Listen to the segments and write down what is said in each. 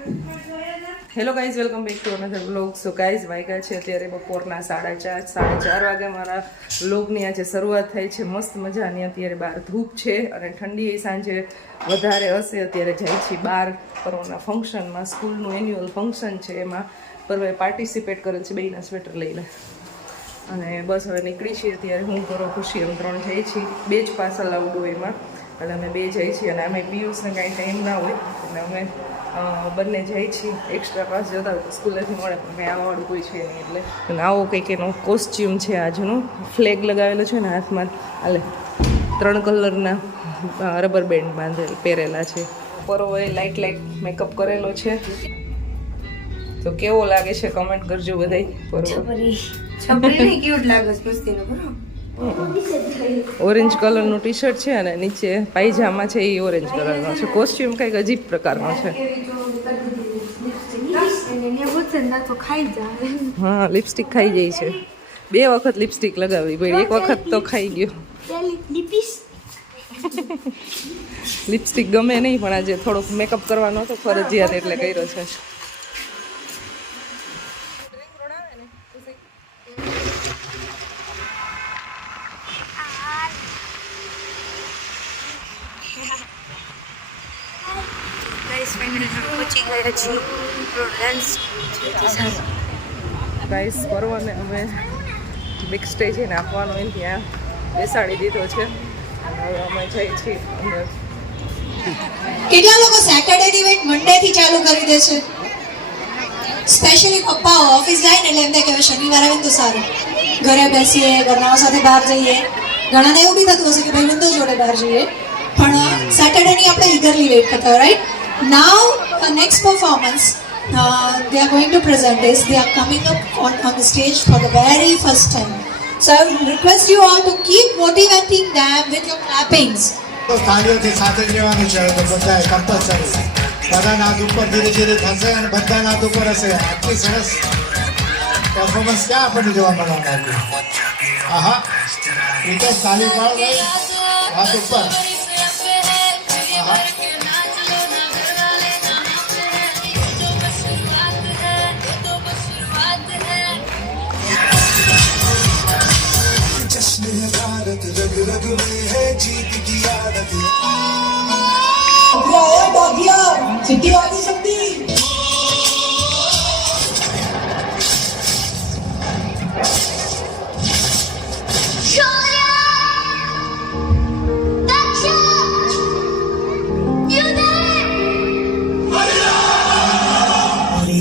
Hello guys, welcome back to another vlog. So guys, વાગ્યા છે અત્યારે બપોરના 4:30 વાગે. મારા વ્લોગની આજે શરૂઆત થાય છે મસ્ત મજાની. અત્યારે બહાર ધૂપ છે અને ઠંડી સાંજે વધારે હશે. અત્યારે જાય છે બહાર પર્વના ફંક્શનમાં, સ્કૂલનું એન્યુઅલ ફંક્શન છે, એમાં પર્વે પાર્ટિસિપેટ કરે છે. બેયના સ્વેટર લઈને અને બસ હવે નીકળી છીએ. અત્યારે હું કરો ખુશી એમ 3 જાય છીએ. 2 જ પાર્સલ આવડું એમાં, એટલે અમે 2 જઈએ છીએ. અને અમે પિયુષને કાંઈ ટાઈમ ના હોય એટલે અમે બંને જાય છીએ. એક્સ્ટ્રા પાસ જતા હોય તો સ્કૂલેથી મળે, પણ કંઈ આવવાળું કોઈ છે નહીં. એટલે અને આવો કંઈક એનો કોસ્ચ્યુમ છે આજનો. ફ્લેગ લગાવેલો છે ને હાથમાં, આલે 3 કલરના રબર બેન્ડ પહેરેલા છે. પરોએ લાઇટ મેકઅપ કરેલો છે. તો કેવો લાગે છે કમેન્ટ કરજો બધાય. છપરી ક્યુટ લાગે છે મસ્તીનો બરો. ઓરેન્જ કલરનું ટી શર્ટ છે અને નીચે પાયજામા છે, એ ઓરેન્જ કલરનો છે. કોસ્ચ્યુમ કંઈક અજીબ પ્રકારનો છે. હા, લિપસ્ટિક ખાઈ જાય છે. 2 વખત લિપસ્ટિક લગાવી ભાઈ, 1 વખત તો ખાઈ ગયો. લિપસ્ટિક ગમે નહીં, પણ આજે થોડોક મેકઅપ કરવાનો હતો ફરજિયાત એટલે કર્યો છે. ગાઈસ, પરવાને અમે બિગ સ્ટેજ એને આપવાનો હોય ત્યાં બેસાડી દીધો છે. હવે અમે જઈએ છીએ અંદર. કેટલા લોકો સેટરડે ઇવેન્ટ મંડે થી ચાલુ કરી દે છે? સ્પેશિયલી પપ્પા ઓફિસ જાય ને એટલે એમ કે શનિવારે આવે તો સારું, ઘરે બેસીએ, ઘરના સાથે બહાર જઈએ. ઘણાને એવું બી થતું હશે કે ભાઈ બંધો જોડે બહાર જઈએ, પણ સેટરડે ની આપણે ઈગરલી વેઇટ કરતા હોય, right? Now the next performance they are going to present is they are coming up on the stage for the very first time. So I would request you all to keep motivating them with your clappings. તો તાળીઓથી સાથે લેવાનું છે તો બધાએ compulsory. બધાના હાથ ઉપર ધીરે ધીરે થશે અને બધાના હાથ ઉપર હશે. આટલી સરસ પરફોર્મન્સ ક્યાં આપણને જોવા મળવાનું? આહા, એ તો તાળી પાડ ભાઈ, હાથ ઉપર. આહા, સિટી વાળી શક્તિ.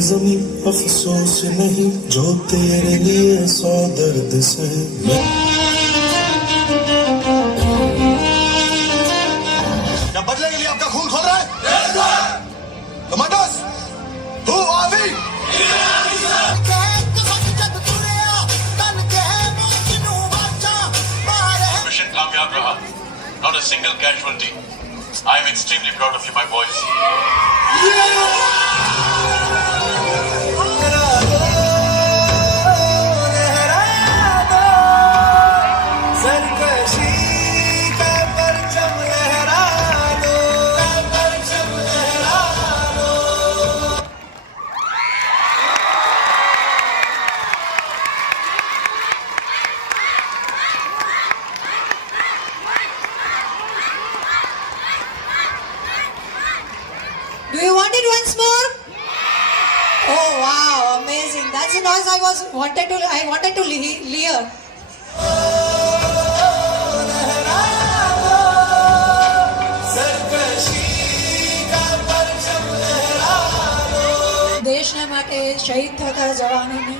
ज़मीन अफसोस नहीं जो तेरे लिए 100 दर्द से क्या बदले के लिए आपका खून खोल रहा है? Commandos, who are we? Mission कामयाब रहा. Not a single casualty. I am extremely proud of you, my boys. Do you want it once more? Oh wow, amazing. That's the noise I wanted to hear. દેશના માટે શહીદ થતા જવાનોને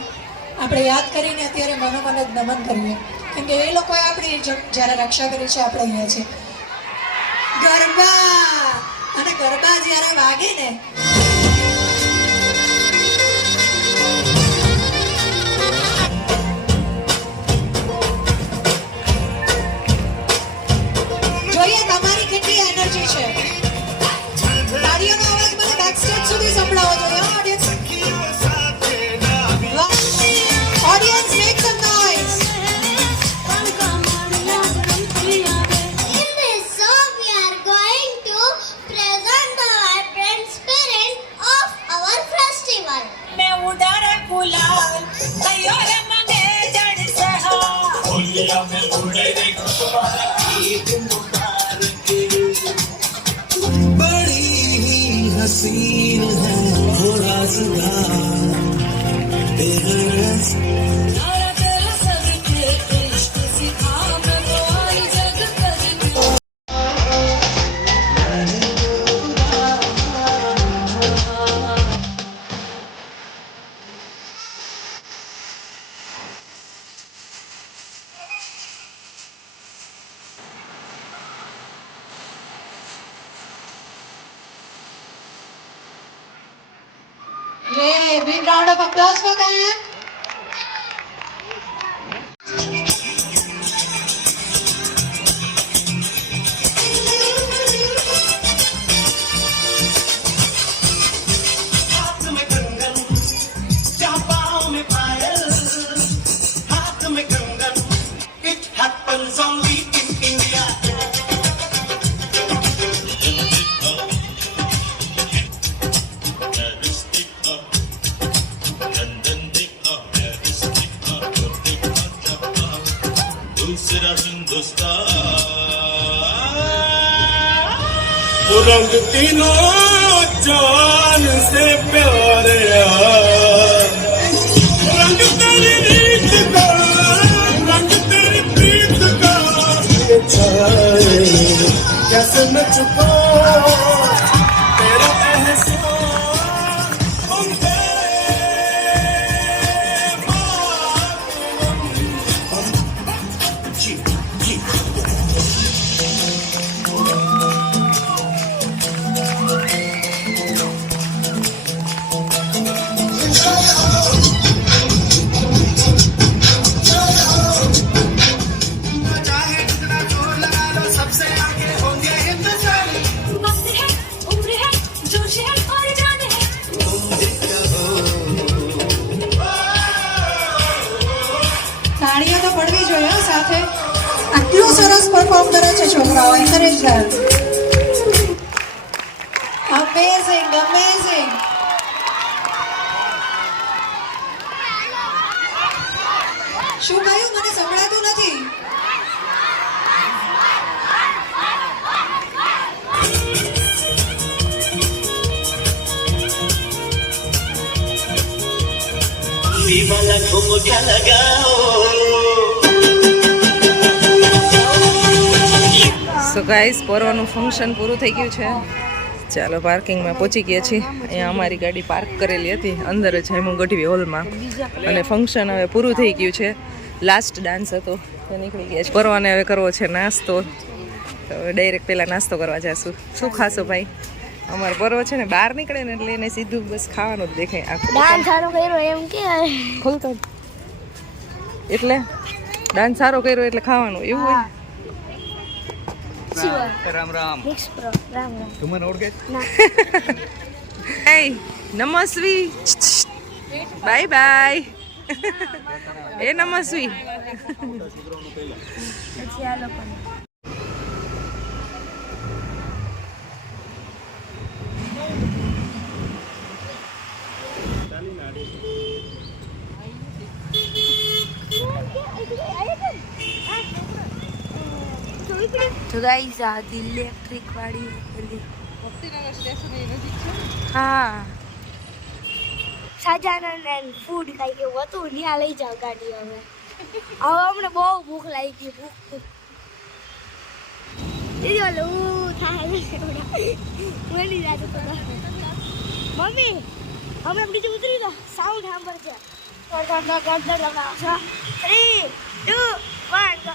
આપણે યાદ કરીને અત્યારે મનોમન જ નમન કરીએ, કેમ કે એ લોકોએ આપણી જ્યારે રક્ષા કરી છે. આપણે અહીંયા છે ગરબા, અને ગરબા જ્યારે વાગે ને જોઈએ તમારી કેટલી એનર્જી છે. તાળીઓનો અવાજ મને બેક સ્ટેજ સુધી સંભળાવો જોઈએ. Audience make sum noise. In this song, we are going to present the vibrant spirit बड़ी हसीन है वो राज़दार बेगरज Yay, big round of applause for them. हाथ में कंगन क्या पाँव में पायल हाथ में कंगन it happens only in India दूसरा हिंदुस्तान रंग तीनों जान से प्यारे रंग तेरी रीत का रंग तेरी प्रीत का ये छाए कैसे न छुपा तेरा एहसान हम पे जी जी चाहे जितना जोर लगा लो सबसे आगे होंगे हिंदुस्तानी वक्त है उम्र है जोश है और जान है તાળીઓ તો પડવી જોઈએ હો સાથે. આટલું સરસ પરફોર્મ કરે છે છોકરાઓ. Encourage them. Amazing amazing. શું કહ્યું? મને સંભળાતું નથી. वाला घुमटा लगाओ સો ગાઈસ પરવાનું ફંક્શન પૂરું થઈ ગયું છે. ચાલો પાર્કિંગમાં પહોંચી ગયા છીએ. અહીંયા અમારી ગાડી પાર્ક કરેલી હતી અંદર જ હેમુ ગઢવી હોલમાં અને ફંક્શન હવે પૂરું થઈ ગયું છે. લાસ્ટ ડાન્સ હતો તો નીકળી ગયા છે. પરવાને હવે કરવો છે નાસ્તો તો હવે ડાયરેક્ટ પહેલાં નાસ્તો કરવા જઈશું. શું ખાશો ભાઈ? અમારો પરવો છે ને બહાર નીકળે ને એટલે એને સીધું બસ ખાવાનું જ દેખાય. ડાન્સ સારો કર્યો એમ કે ખોલતો એટલે ડાન્સ સારો કર્યો એટલે ખાવાનું એવું હોય. રામ રામ મિક્સ પ્રો રામ રામ તું મને ઓળખે Hey, નમસ્વી બાય બાય એ નમસ્વી પછી આ લોકો તો ગાઈસ આ ઇલેક્ટ્રિક વાળી પેલી હા સજાનંદ એન્ડ ફૂડ ખાઈ કે હતું ત્યાં લઈ જાવ ગાડી હવે અમને બહુ ભૂખ લાગી ગઈ ભૂખ દીદી ઓલો થાય મળી જાતો મમ્મી અમે બીજું ઉતરી ગયા સાઉન્ડ સાંભળશે 3 2 1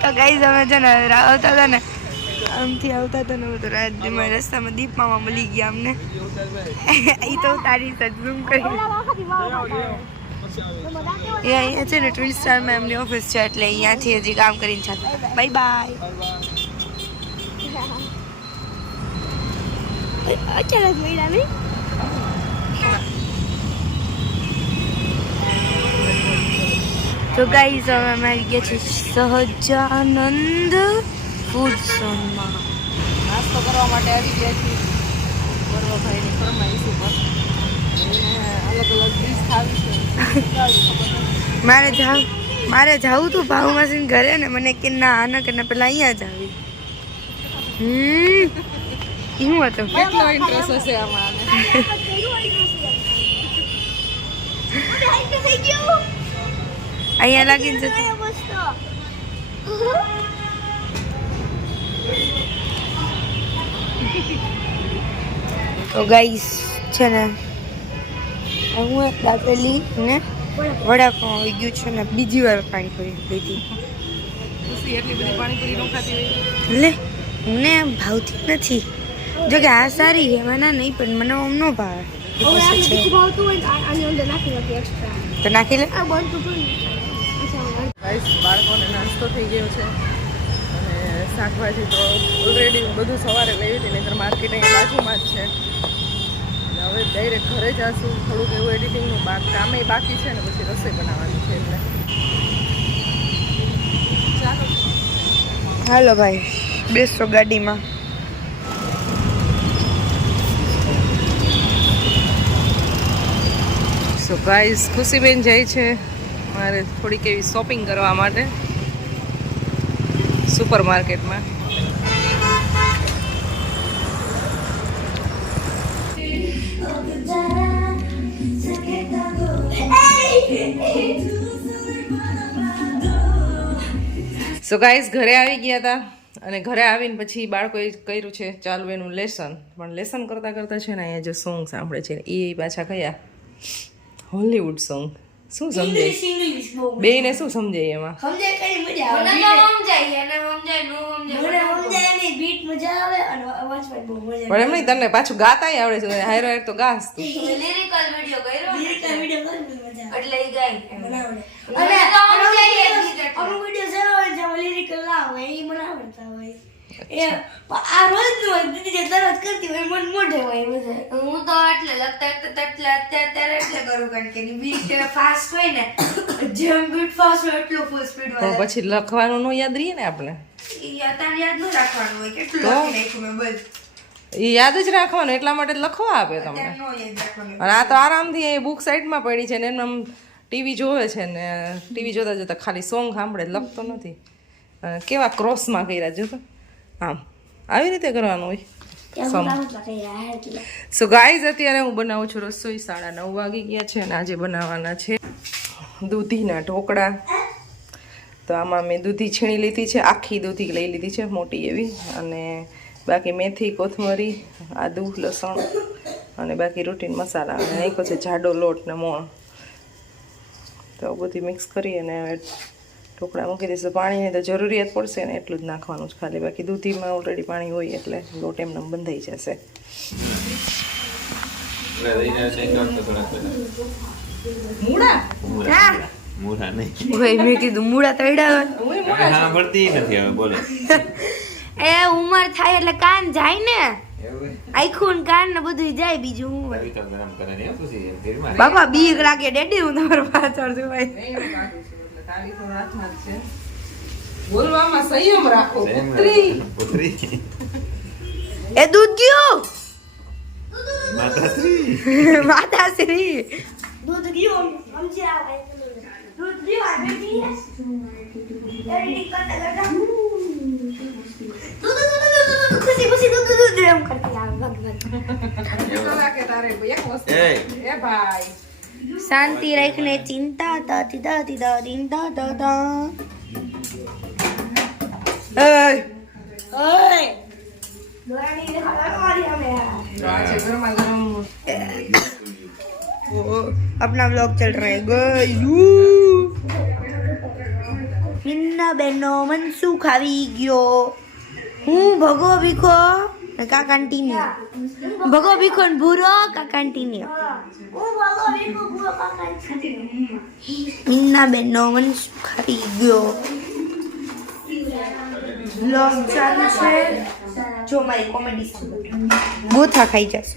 તો ગાઈસ અમે છે ને આવતા હતા ને આમથી આવતા હતા ને બધું રાજ્યમાં રસ્તામાં દીપ મામા મળી ગયા અમને એ તો તારી ઝૂમ કરી અહીંયા છે ને ટ્વિન સ્ટારમાં એમની ઓફિસ છે એટલે અહીંયાથી હજી કામ કરીને છે. Bye bye. અચાનક મળ્યા નહીં તો ગાઈઝ હવે અમે આવી ગયા છીએ સહજાનંદ ફૂડ ઝોનમાં. નાસ્તો કરવા માટે આવી ગયા છીએ ગૌરવભાઈની ફરમાઈશ ઉપર. એને અલગ અલગ ડીશ ખાવી છે. મારે જાવું તું ભાવ માસીને ઘરે ને મને કે ના આના કે પેલા અહીંયા જ આવી. શું હતું? કેટલો ઇન્ટરેસ્ટ હશે આમાં આને. અહીંયા લાગીને જતું. તો ગાઈસ છે ને હું એક દાબેલી ને વડાપાઉં આવી ગયું છે ને બીજી વાર પાણીપુરી લીધી. ખુશી એટલી બધી પાણીપુરી ન ખાતી હોય. લે મને ભાવતી નથી. જો કે આ સારી છે મને નહીં પણ મને આમ ન ભાવે. તો નાખી લે. ગાઈસ બાળકોને નાસ્તો થઈ ગયો છે અને શાકભાજી તો ઓલરેડી બધું સવારે લઈ હતી નહીંતર માર્કેટ અહીં બાજુમાં જ છે. અને હવે ડાયરેક્ટ ઘરે જશું. થોડુંક એવું એડિટિંગનું કામે બાકી છે ને પછી રસોઈ બનાવવાની છે એટલે ચાલો. હાલો ભાઈ બેસો ગાડીમાં. સો ગાઈસ ખુશીબેન જાય છે મારે થોડીક એવી શોપિંગ કરવા માટે સુપર માર્કેટમાં. સો ગાઈસ ઘરે આવી ગયા હતા અને ઘરે આવીને પછી બાળકોએ કર્યું છે ચાલુ એનું લેસન. પણ લેસન કરતાં કરતાં છે ને અહીંયા જે સોંગ સાંભળે છે એ પાછા કયા હોલીવુડ સોંગ. શું સમજાય બેયને શું સમજાય એમાં? પણ એમ નહીં તને પાછું ગાતાય આવડે છે હાયર હાયર તો ગાસ તું. હું તો એટલે લગતા અત્યારે એટલે કરું કારણ કે બીટ ફાસ્ટ હોય ને જેમ બીટ ફાસ્ટ હોય એટલું ફૂલ સ્પીડ પણ પછી લખવાનું નો યાદ રહીએ ને આપણે. અત્યારે યાદ ન રાખવાનું હોય કેટલું લખી નાખ્યું મેં બસ એ યાદ જ રાખવાનું એટલા માટે લખવા આપે તમને. નો યાદ રાખવાનું. અને આ તો આરામથી એ બુક સાઈડમાં પડી છે ને એમને આમ ટીવી જોવે છે ને ટીવી જોતા જોતા ખાલી સોંગ સાંભળે લખતો નથી. અને કેવા ક્રોસમાં કર્યા જોતો આમ આવી રીતે કરવાનું હોય. સો ગાઈઝ અત્યારે હું બનાવું છું રસોઈ. 9:30 વાગી ગયા છે અને આજે બનાવવાના છે દૂધીના ઢોકળા. તો આમાં મેં દૂધી છીણી લીધી છે, આખી દૂધી લઈ લીધી છે મોટી એવી, અને બાકી મેથી, કોથમરી, આદુ, લસણ અને બાકી રૂટીન મસાલા અને નાખ્યો છે જાડો લોટ ને મોણ. તો બધી મિક્સ કરી અને ઢોકળા મૂકી દઈશું. પાણીની તો જરૂરિયાત પડશે ને એટલું જ નાખવાનું જ ખાલી. બાકી દૂધીમાં ઓલરેડી પાણી હોય એટલે લોટ એમને બંધાઈ જશે. ભાઈ મેં કીધું મૂળા તળ્યા એ ઉંમર થાય એટલે કાન જાય ને આખું ને કાન ને બધું જાય. બીજું હું બાપા બીક લાગે ડેડી હું તમારો પાછળ છું ભાઈ. બોલવામાં સંયમ રાખો પુત્રી. એ દૂધ ગયું માતાશ્રી દૂધ ગયું સમજી આવે દૂધ ગયું બેટી એડિટિંગ કરતા કરતા ખુશી ખુશી દૂધ એમ કરતી આવે ભગવાન કે તારે એક વસ્તુ એ ભાઈ શાંતિ રાખને ચિંતા તાતી તાતી તાતી તા તા. ઓય દોરાની ને ખાવા મારી અમે આજે ગરમા ગરમ अपना व्लॉग चल रहा है गयू. મિન્ના બેનો મનસુખ આવી ગયો. હું ભગો ભીખો કા કન્ટિન્યુ ભગો ભીખો ને ભૂરો કા કન્ટિન્યુ. હું બોલો બીકો પૂરો કાકા છતી મિન્ના બેનો મનસુખ આવી ગયો. વ્લોગ ચાલુ છે જો મારી કોમેડી ગોથા ખાઈ જશે.